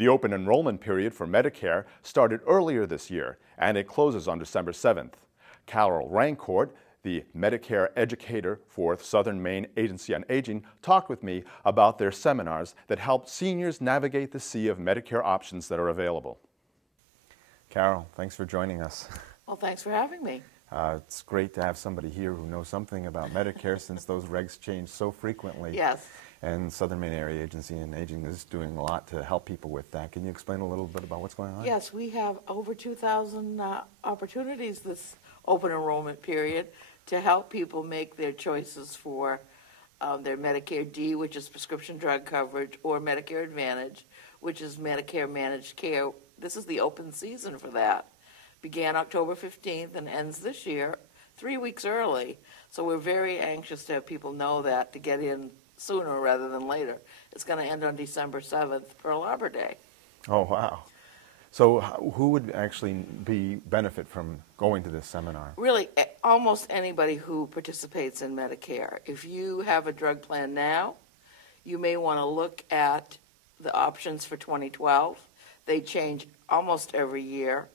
The open enrollment period for Medicare started earlier this year, and it closes on December 7th. Carol Rancourt, the Medicare educator for Southern Maine Agency on Aging, talked with me about their seminars that help seniors navigate the sea of Medicare options that are available. Carol, thanks for joining us. Well, thanks for having me. It's great to have somebody here who knows something about Medicare since those regs change so frequently. Yes. And Southern Maine Area Agency on Aging is doing a lot to help people with that. Can you explain a little bit about what's going on? Yes, we have over 2,000 opportunities this open enrollment period to help people make their choices for their Medicare D, which is prescription drug coverage, or Medicare Advantage, which is Medicare managed care. This is the open season for that. Began October 15th and ends this year, 3 weeks early. So we're very anxious to have people know that, to get in sooner rather than later. It's going to end on December 7th, Pearl Harbor Day. Oh, wow. So who would actually benefit from going to this seminar? Really, almost anybody who participates in Medicare. If you have a drug plan now, you may want to look at the options for 2012. They change almost every year.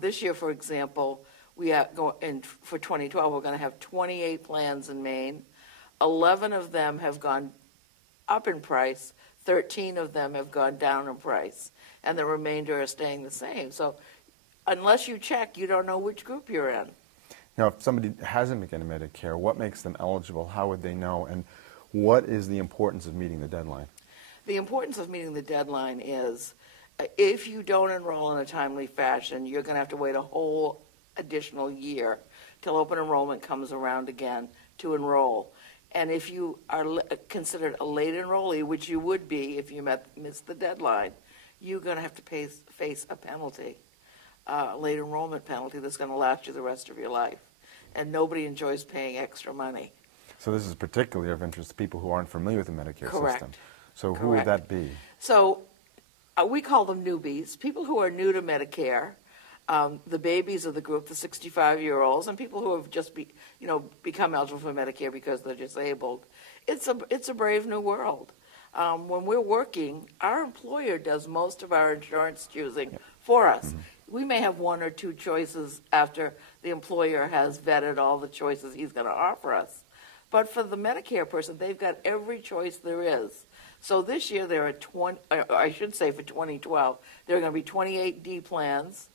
This year, for example, for 2012, we're going to have 28 plans in Maine. 11 of them have gone up in price. 13 of them have gone down in price. And the remainder are staying the same. So unless you check, you don't know which group you're in. Now, if somebody hasn't begun Medicare, what makes them eligible? How would they know? And what is the importance of meeting the deadline? The importance of meeting the deadline is if you don't enroll in a timely fashion, you're going to have to wait a whole additional year till open enrollment comes around again to enroll. And if you are considered a late enrollee, which you would be if you missed the deadline, you're going to have to face a penalty, a late enrollment penalty that's going to last you the rest of your life. And nobody enjoys paying extra money. So this is particularly of interest to people who aren't familiar with the Medicare Correct. system. So Correct. Who would that be? So we call them newbies, people who are new to Medicare. The babies of the group, the 65-year-olds, and people who have just become eligible for Medicare because they're disabled. It's a brave new world. When we're working, our employer does most of our insurance choosing for us. Mm-hmm. We may have one or two choices after the employer has vetted all the choices he's going to offer us. But for the Medicare person, they've got every choice there is. So this year there are for 2012, there are going to be 28 D plans,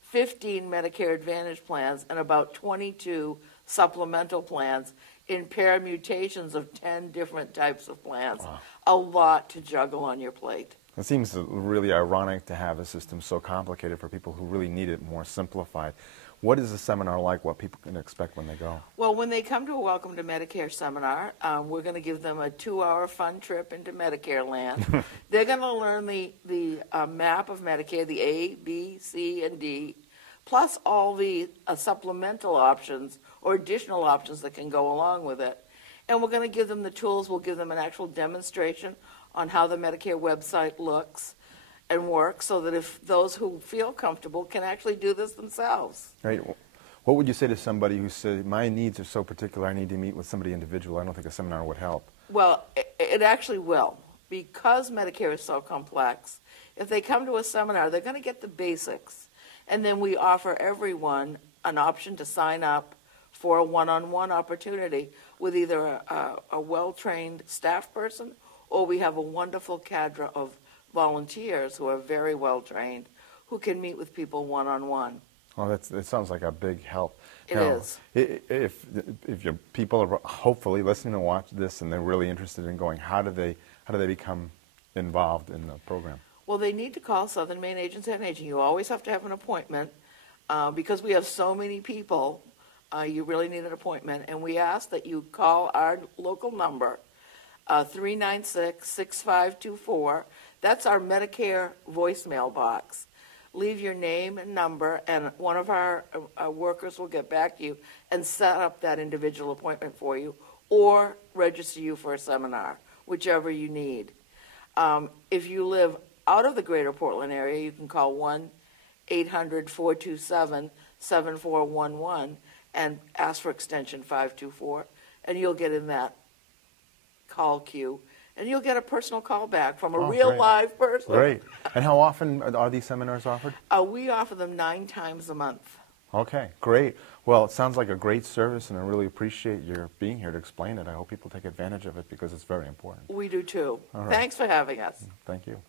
15 Medicare Advantage plans, and about 22 supplemental plans in permutations of 10 different types of plans. Wow. A lot to juggle on your plate. It seems really ironic to have a system so complicated for people who really need it more simplified. What is the seminar like? What people can expect when they go? Well, when they come to a Welcome to Medicare seminar, we're going to give them a 2-hour fun trip into Medicare land. They're going to learn the map of Medicare, the A, B, C, and D, plus all the supplemental options or additional options that can go along with it. And we're going to give them the tools. We'll give them an actual demonstration on how the Medicare website looks and works, so that if those who feel comfortable can actually do this themselves. Right. What would you say to somebody who says, my needs are so particular, I need to meet with somebody individual, I don't think a seminar would help? Well, it actually will. Because Medicare is so complex, if they come to a seminar, they're going to get the basics. And then we offer everyone an option to sign up for a one-on-one opportunity with either a well-trained staff person, or we have a wonderful cadre of volunteers who are very well trained, who can meet with people one-on-one. Well, that sounds like a big help. It is. If your people are hopefully listening to watch this and they're really interested in going, how do they become involved in the program? Well, they need to call Southern Maine Agency on Aging. You always have to have an appointment because we have so many people. You really need an appointment, and we ask that you call our local number, 396-6524. That's our Medicare voicemail box. Leave your name and number, and one of our workers will get back to you and set up that individual appointment for you, or register you for a seminar, whichever you need. If you live out of the greater Portland area, you can call 1-800-427-7411 and ask for extension 524, and you'll get in that call queue, and you'll get a personal call back from a Oh, real great. live person. Great. And how often are these seminars offered? We offer them 9 times a month. Okay, great. Well, it sounds like a great service, and I really appreciate your being here to explain it. I hope people take advantage of it because it's very important. We do too. All right. Thanks for having us. Thank you.